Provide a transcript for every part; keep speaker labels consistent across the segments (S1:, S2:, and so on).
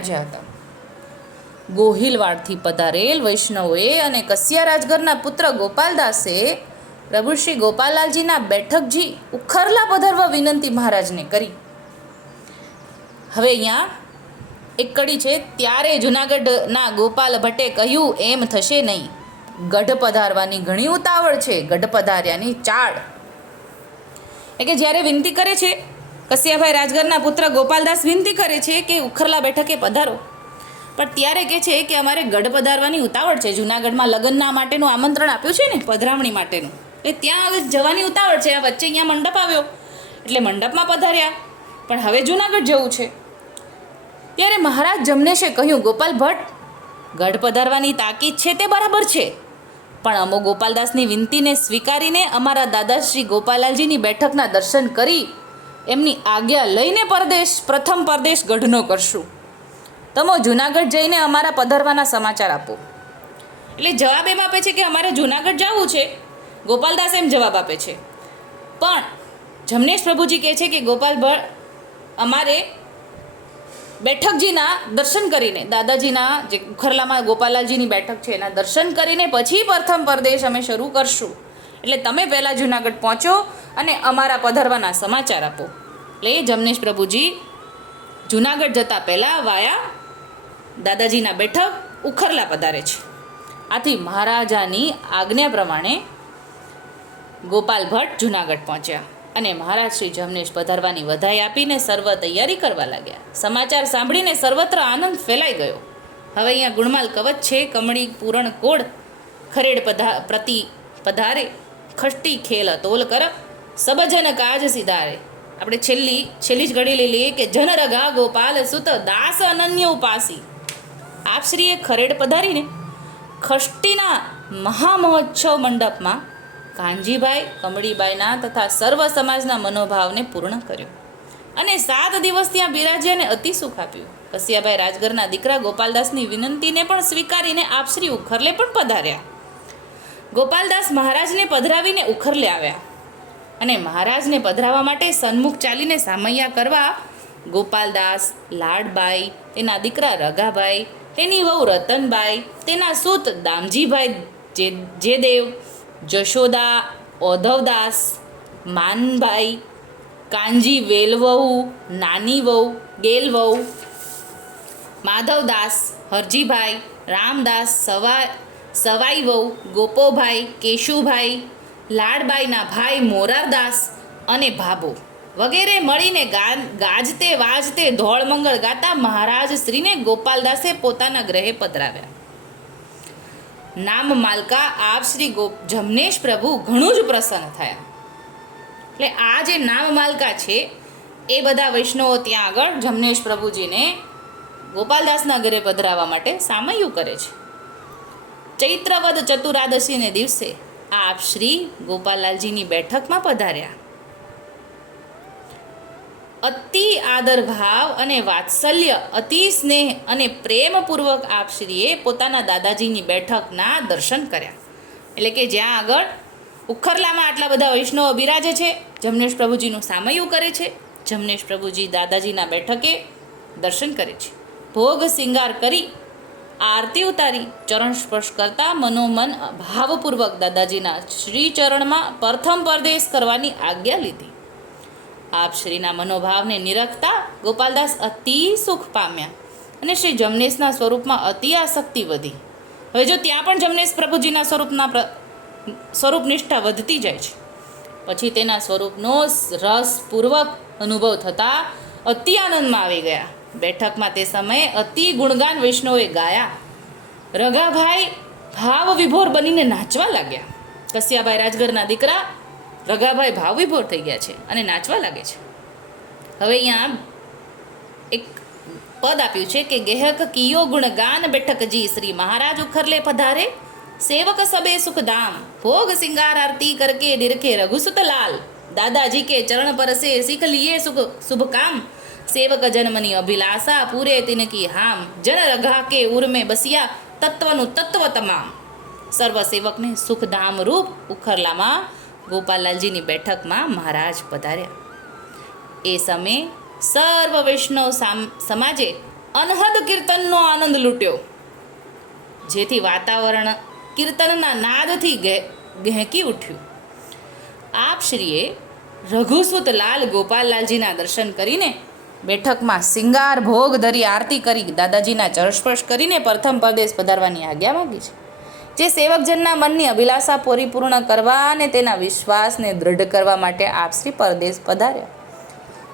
S1: જ્યાં હતા ગોહિલવાડથી પધારેલ વૈષ્ણવોએ અને કસિયા રાજગરના પુત્ર ગોપાલદાસે પ્રભુ શ્રી ગોપાલાલજીના બેઠકજી ઉખરલા પધારવા વિનંતી મહારાજને કરી. હવે અહીંયા એક કડી છે, ત્યારે જુનાગઢના ગોપાલ ભટ્ટે કહ્યું, એમ થશે નહીં. ગઢ પધારવાની ઘણી ઉતાવળ છે. ગઢ પધાર્યાની ચાળ. એટલે કે જ્યારે વિનંતી કરે છે કસિયાભાઈ રાજગરના પુત્ર ગોપાલદાસ વિનંતી કરે છે કે ઉખરલા બેઠકે પધારો. પણ ત્યારે કહે છે કે અમારે ગઢ પધારવાની ઉતાવળ છે. જુનાગઢમાં લગ્નના માટેનું આમંત્રણ આપ્યું છે ને, પધરામણી માટેનું. એટલે ત્યાં હવે જવાની ઉતાવળ છે. આ વચ્ચે અહીંયા મંડપ આવ્યો. એટલે મંડપમાં પધાર્યા. પણ હવે જુનાગઢ જવું છે. ત્યારે મહારાજ જમનેશે કહ્યું, ગોપાલ ભટ્ટ, ગઢ પધારવાની તાકીદ છે તે બરાબર છે. પણ અમો ગોપાલદાસની વિનંતીને સ્વીકારીને અમારા દાદાશ્રી ગોપાલાલજીની બેઠકના દર્શન કરી એમની આજ્ઞા લઈને પરદેશ, પ્રથમ પરદેશ ગઢનો કરશું. તમો જુનાગઢ જઈને અમારા પધારવાના સમાચાર આપો. એટલે જવાબ એમ આપે છે કે અમારે જુનાગઢ જવું છે? ગોપાલદાસ એમ જવાબ આપે છે. પણ જમનેશ પ્રભુજી કહે છે કે ગોપાલ ભટ્ટ અમારે બેઠકજીના દર્શન કરીને, દાદાજીના જે ખરલામાં ગોપાલાલજીની બેઠક છે, એના દર્શન કરીને પછી પ્રથમ પરદેશ અમે શરૂ કરશું. એટલે તમે પહેલાં જુનાગઢ પહોંચો અને અમારા પધારવાના સમાચાર આપો. એટલે જમનેશ પ્રભુજી, જુનાગઢ જતાં પહેલાં વાયા દાદાજીના બેઠક ઉખરલા પધારે છે. આથી મહારાજાની આજ્ઞા પ્રમાણે ગોપાલ ભટ્ટ જુનાગઢ પહોંચ્યા અને મહારાજ શ્રી જમનેશ પધારવાની વધાઈ આપીને સર્વ તૈયારી કરવા લાગ્યા. સમાચાર સાંભળીને સર્વત્ર આનંદ ફેલાઈ ગયો. હવે અહીંયા ગુણમાલ કવચ છે, કમળી પૂરણ કોડ ખરેડ પધા, પ્રતિ પધારે, ખષ્ટી ખેલ તોલ કર સબજન કાજ સિધારે. આપણે છેલ્લી છેલ્લી જ ઘડી લઈ લઈએ કે જનરગા ગોપાલ સુત દાસ અનન્ય ઉપાસી. આપશ્રીએ ખરેડ પધારીને ખષ્ટીના મહામહોત્સવ મંડપમાં કાનજીભાઈ, કમળીબાઈના તથા સર્વ સમાજના મનોભાવને પૂર્ણ કર્યો અને સાત દિવસ ત્યાં બિરાજ્યાને અતિ સુખ આપ્યું. કસિયાભાઈ રાજગરના દીકરા ગોપાલદાસની વિનંતીને પણ સ્વીકારીને આપશ્રી ઉખરલે પણ પધાર્યા. ગોપાલદાસ મહારાજને પધરાવીને ઉખરલે આવ્યા. અને મહારાજને પધરાવવા માટે સન્મુખ ચાલીને સામૈયા કરવા ગોપાલદાસ, લાડબાઈ, તેના દીકરા રઘાભાઈ તેની વહુ રતનબાઈ, તેના સૂત દામજીભાઈ જે, જેદેવ, જશોદા, ઓધવદાસ, માનભાઈ કાંજી વેલવહુ, નાની વહુ ગેલવહુ માધવદાસ, હરજીભાઈ, રામદાસ, સવા, સવાઈ વહુ, ગોપોભાઈ, કેશુભાઈ લાડબાઈના ભાઈ મોરારદાસ અને ભાભો વગેરે મળીને ગાજતે વાજતે ધોળમંગળ ગાતા મહારાજ શ્રીને ગોપાલદાસે પોતાના ગ્રહે પધરાવ્યા. નામ માલકા આપ શ્રી ગો જમનેશ પ્રભુ ઘણું જ પ્રસન્ન થયા. એટલે આ જે નામ માલકા છે, એ બધા વૈષ્ણવો ત્યાં આગળ જમનેશ પ્રભુજીને ગોપાલદાસના ઘરે પધરાવવા માટે સામયું કરે છે. ચૈત્રવદ ચતુરાદશીને દિવસે આપ શ્રી ગોપાલાલજીની બેઠકમાં પધાર્યા. અતિ આદર ભાવ અને વાત્સલ્ય, અતિ સ્નેહ અને પ્રેમપૂર્વક આપશ્રીએ પોતાના દાદાજીની બેઠકના દર્શન કર્યા. એટલે કે જ્યાં આગળ ઉખરલામાં આટલા બધા વૈષ્ણવો બિરાજે છે, જમનેશ પ્રભુજીનું સામયું કરે છે, જમનેશ પ્રભુજી દાદાજીના બેઠકે દર્શન કરે છે. ભોગ શિંગાર કરી આરતી ઉતારી. ચરણ સ્પર્શ કરતા મનોમન ભાવપૂર્વક દાદાજીના શ્રી ચરણમાં પ્રથમ પરદેશ કરવાની આજ્ઞા લીધી. આપ શ્રીના મનોભાવને નિરખતા ગોપાલદાસ અતિ સુખ પામ્યા અને શ્રી જમનેશના સ્વરૂપમાં અતિ આસક્તિ વધી. હવે જો ત્યાં પણ જમનેશ પ્રભુજીના સ્વરૂપના સ્વરૂપ નિષ્ઠા વધતી જાય છે, પછી તેના સ્વરૂપનો રસપૂર્વક અનુભવ થતાં અતિ આનંદમાં આવી ગયા. બેઠકમાં તે સમયે અતિ ગુણગાન વૈષ્ણવે ગાયા. રઘાભાઈ ભાવ વિભોર બનીને નાચવા લાગ્યા. કસિયાભાઈ રાજગરના દીકરા રઘાભાઈ ભાવ વિભોર થઈ ગયા છે અને નાચવા લાગે છે. હવે અહીંયા એક પદ આપ્યું છે કે ગેહક કિયો ગુણગાન બેઠકજી શ્રી મહારાજ ઉખરલે પધારે. સેવક સબે સુખધામ, ભોગ સિંગાર આરતી કરકે નિરખે રઘુસુત લાલ દાદાજી કે ચરણ પરસે શીખ લીએ સુખ શુભ કામ સેવક જન્મની અભિલાષા પૂરે તિનકી હામ. જન રઘા કે ઉર્મે બસિયા તત્વનું તત્વ તમામ. સર્વ સેવકને સુખધામ રૂપ ઉખરલામાં ગોપાલલાલજીની બેઠકમાં મહારાજ પધાર્યા. એ સમયે સર્વ વૈષ્ણવ સામ, સમાજે અનહદ કીર્તનનો આનંદ લૂંટ્યો. જેથી વાતાવરણ કીર્તનના નાદથી ગહે- ગહેકી ઉઠ્યું. આપ શ્રીએ રઘુસુત લાલ ગોપાલલાલજીના દર્શન કરીને બેઠકમાં સિંગાર ભોગ, ધરી આરતી કરી દાદાજીના ચરસ્પર્શ કરીને પ્રથમ પ્રદેશ પધારવાની આજ્ઞા માગી છે. જે સેવકજનના મનની અભિલાષા પરિપૂર્ણ કરવા અને તેના વિશ્વાસને દૃઢ કરવા માટે આપ શ્રી પરદેશ પધાર્યા.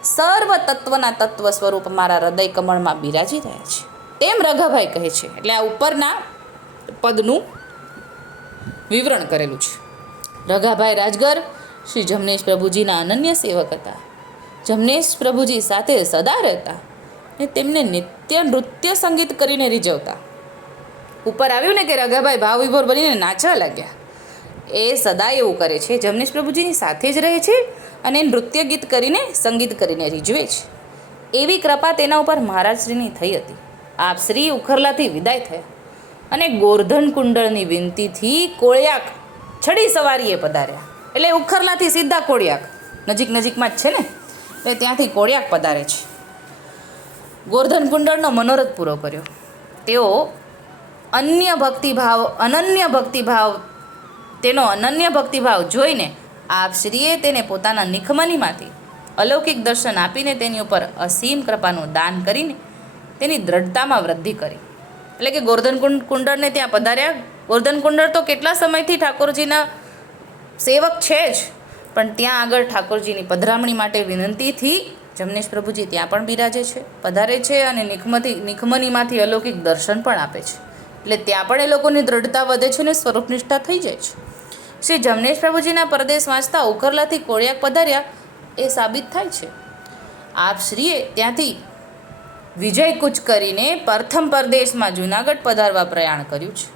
S1: સર્વ તત્વના તત્વ સ્વરૂપ મારા હૃદય કમળમાં બિરાજી રહ્યા છે. તેમ રઘાભાઈ કહે છે, એટલે આ ઉપરના પદનું વિવરણ કરેલું છે. રઘાભાઈ રાજગર, શ્રી જમનેશ પ્રભુજીના અનન્ય સેવક હતા. જમનેશ પ્રભુજી સાથે સદા રહેતા ને તેમને નિત્ય નૃત્ય સંગીત કરીને રીઝવતા. ઉપર આવ્યું ને કે રઘાભાઈ ભાવ વિભોર બનીને નાચવા લાગ્યા. એ સદા એવું કરે છે, જમનેશ પ્રભુજીની સાથે જ રહે છે અને નૃત્ય ગીત કરીને સંગીત કરીને રીઝવે છે. એવી કૃપા તેના ઉપર મહારાજશ્રીની થઈ હતી. આપ શ્રી ઉખરલાથી વિદાય થયા અને ગોર્ધન કુંડળની વિનંતીથી કોળિયાક છડી સવારીએ પધાર્યા. એટલે ઉખરલાથી સીધા કોળિયાક. નજીક નજીકમાં જ છે ને? એટલે ત્યાંથી કોળિયાક પધારે છે. ગોર્ધન કુંડળનો મનોરથ પૂરો કર્યો. તેઓ અન્ય ભક્તિભાવ, અનન્ય ભક્તિભાવ, તેનો અનન્ય ભક્તિભાવ જોઈને આપ શ્રીએ તેને પોતાના નિખમનીમાંથી અલૌકિક દર્શન આપીને તેની ઉપર અસીમ કૃપાનું દાન કરીને તેની દ્રઢતામાં વૃદ્ધિ કરી. એટલે કે ગોર્ધન કુંડળને ત્યાં પધાર્યા. ગોર્ધન કુંડળ તો કેટલા સમયથી ઠાકોરજીના સેવક છે જ. પણ ત્યાં આગળ ઠાકોરજીની પધરામણી માટે વિનંતીથી જમનેશ પ્રભુજી ત્યાં પણ બિરાજે છે, પધારે છે અને નિખમતી, નિખમનીમાંથી અલૌકિક દર્શન પણ આપે છે. એટલે ત્યાં પણ એ લોકોની દ્રઢતા વધે છે અને સ્વરૂપનિષ્ઠા થઈ જાય છે. શ્રી જમનેશ પ્રભુજીના પરદેશ વાંચતા ઉખરલાથી કોળિયાક પધાર્યા એ સાબિત થાય છે. આપ શ્રીએ ત્યાંથી વિજય કૂચ કરીને પ્રથમ પરદેશમાં જુનાગઢ પધારવા પ્રયાણ કર્યું છે.